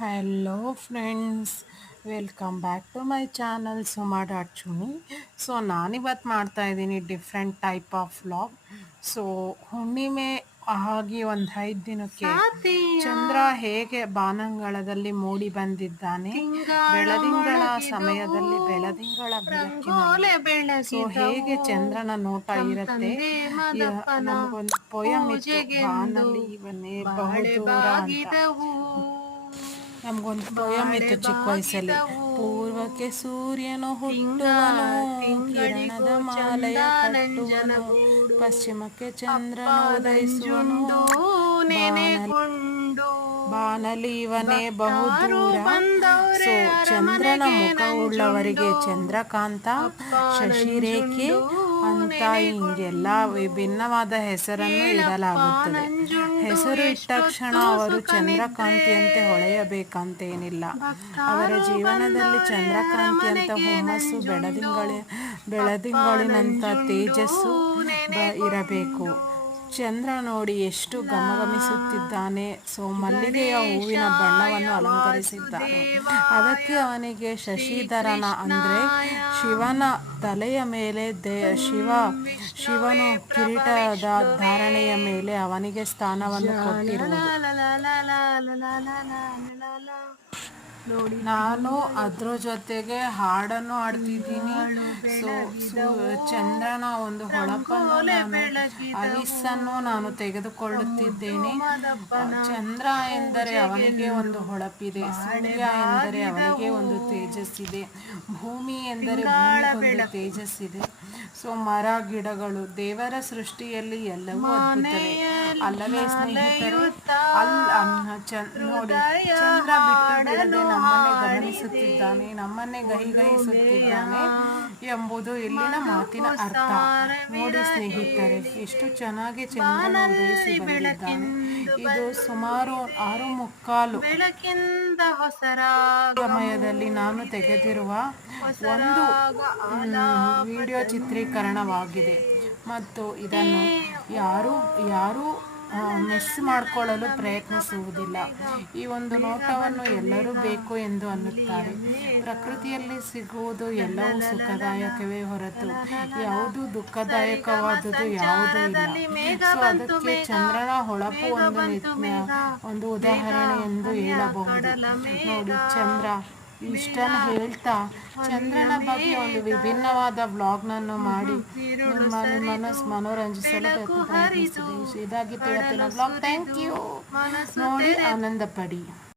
Hello friends, welcome back to my channel Suma dot Chuni. So ನಾನಿವತ್ತು ಮಾಡ್ತಾ ಇದ್ದೀನಿ different type of vlog. So ಹುಣ್ಣಿಮೆ ಆಗಿ ಒಂದು 5 ದಿನಕ್ಕೆ ಚಂದ್ರ ಹೇಗೆ ಬಾನಂಗಳದಲ್ಲಿ ಮೂಡಿ ಬಂದಿದ್ದಾನೆ, ಬೆಳದಿಂಗಳ ಸಮಯದಲ್ಲಿ ಬೆಳದಿಂಗಳ ಬೆಳಕಿನಲ್ಲಿ ಸೊ ಹೇಗೆ ಚಂದ್ರನ ನೋಟ ಇರುತ್ತೆ. ನಮಗೊಂದು ಪೊಯಮ್ ಇತ್ತು, ಬಾನಲ್ಲಿ ಇವನೇ ಬಹುದೂರ ಅಂತ. ನಮಗೊಂದು ಪೊಯಮ್ ಇತ್ತು ಚಿಕ್ಕ ವಯಸ್ಸಲ್ಲಿ. ಪೂರ್ವಕ್ಕೆ ಸೂರ್ಯನು ಹುಟ್ಟುವನು, ಕಿರಣದ ಮಾಲೆಯ ಕಟ್ಟುವನು, ಪಶ್ಚಿಮಕ್ಕೆ ಚಂದ್ರನು ಉದಯಿಸುವನು, ಬಾನಲಿ ಇವನೇ ಬಹುದೂರ. ಸೊ ಚಂದ್ರನ ಮುಖವುಳ್ಳವರಿಗೆ ಚಂದ್ರಕಾಂತ, ಶಶಿರೇಖೆ ಅಂತ ಹಿಂಗೆಲ್ಲ ವಿಭಿನ್ನವಾದ ಹೆಸರನ್ನು ಇಡಲಾಗುತ್ತದೆ. ಹೆಸರು ಇಟ್ಟ ತಕ್ಷಣ ಅವರು ಚಂದ್ರಕಾಂತಿಯಂತೆ ಹೊಳೆಯಬೇಕಂತೇನಿಲ್ಲ. ಅವರ ಜೀವನದಲ್ಲಿ ಚಂದ್ರಕಾಂತಿಯಂತ ಹುಮ್ಮಸ್ಸು, ಬೆಳದಿಂಗಳಿನಂಥ ತೇಜಸ್ಸು ಇರಬೇಕು. ಚಂದ್ರ ನೋಡಿ ಎಷ್ಟು ಘಮಘಮಿಸುತ್ತಿದ್ದಾನೆ. ಸೊ ಮಲ್ಲಿಗೆಯ ಹೂವಿನ ಬಣ್ಣವನ್ನು ಅಲಂಕರಿಸಿದ್ದಾನೆ. ಅದಕ್ಕೆ ಅವನಿಗೆ ಶಶಿಧರನ ಅಂದರೆ ಶಿವನ ತಲೆಯ ಮೇಲೆ ಶಿವನು ಕಿರೀಟದ ಧಾರಣೆಯ ಮೇಲೆ ಅವನಿಗೆ ಸ್ಥಾನವನ್ನು ಕೊಟ್ಟಿರುವುದು. ನಾನು ಅದ್ರ ಜೊತೆಗೆ ಹಾಡನ್ನು ಹಾಡ್ತಿದ್ದೀನಿ. ಸೊ ಚಂದ್ರನ ಒಂದು ಹೊಳಪನ್ನು ಅವಿಸ್ಸನ್ನು ನಾನು ತೆಗೆದುಕೊಳ್ಳುತ್ತಿದ್ದೇನೆ. ಚಂದ್ರ ಎಂದರೆ ಅವನಿಗೆ ಒಂದು ಹೊಳಪಿದೆ, ಸೂರ್ಯ ಎಂದರೆ ಅವನಿಗೆ ಒಂದು ತೇಜಸ್ಸಿದೆ, ಭೂಮಿ ಎಂದರೆ ಭೂಮಿಗೊಂದು ತೇಜಸ್ಸಿದೆ. ಸೊ ಮರ ಗಿಡಗಳು, ದೇವರ ಸೃಷ್ಟಿಯಲ್ಲಿ ಎಲ್ಲವೂ ಅದ್ಭುತವೇ ಅಲ್ಲವೇ ಸ್ನೇಹಿತರೆ? ನೋಡಿ, ಚಂದ್ರ ಬಿಟ್ಟು ಬಿಡದೆ ನಮ್ಮನ್ನೇ ಗಮನಿಸುತ್ತಿದ್ದಾನೆ, ನಮ್ಮನ್ನೇ ಗಹಿಗಹಿಸುತ್ತಿದ್ದಾನೆ ಎಂಬುದು ಇಲ್ಲಿನ ಮಾತಿನ ಅರ್ಥ. ನೋಡಿ ಸ್ನೇಹಿತರೆ, ಎಷ್ಟು ಚೆನ್ನಾಗಿ ಚಂದ್ರನ ಉದಯಿಸಿ ಬಂದಿದ್ದಾನೆ. ಇದು ಸುಮಾರು 6:15 ಸಮಯದಲ್ಲಿ ನಾನು ತೆಗೆದಿರುವ ಒಂದು ವಿಡಿಯೋ ಚಿತ್ರೀಕರಣವಾಗಿದೆ. ಮತ್ತು ಇದನ್ನು ಯಾರೂ ಮಿಸ್ ಮಾಡಿಕೊಳ್ಳಲು ಪ್ರಯತ್ನಿಸುವುದಿಲ್ಲ. ಈ ಒಂದು ನೋಟವನ್ನು ಎಲ್ಲರೂ ಬೇಕು ಎಂದು ಅನ್ನುತ್ತಾರೆ. ಪ್ರಕೃತಿಯಲ್ಲಿ ಸಿಗುವುದು ಎಲ್ಲವೂ ಸುಖದಾಯಕವೇ ಹೊರತು ಯಾವುದು ದುಃಖದಾಯಕವಾದುದು ಯಾವುದೂ ಇಲ್ಲ. ಸೊ ಅದಕ್ಕೆ ಚಂದ್ರನ ಹೊಳಪು ಒಂದು ಉದಾಹರಣೆ ಎಂದು ಹೇಳಬಹುದು. ನೋಡಿ, ಚಂದ್ರ ಇಷ್ಟನ್ನು ಹೇಳ್ತಾ ಚಂದ್ರನ ಬಗ್ಗೆ ಒಂದು ವಿಭಿನ್ನವಾದ ವ್ಲಾಗ್ನನ್ನು ಮಾಡಿ ನಿಮ್ಮನ್ನು ಮನೋರಂಜಿಸಲು ಪ್ರಯತ್ನಿಸಿದೆ. ಇದಾಗಿತ್ತು ಇವತ್ತಿನ ವ್ಲಾಗ್. Thank you. ನೋಡಿ, ಆನಂದ ಪಡಿ.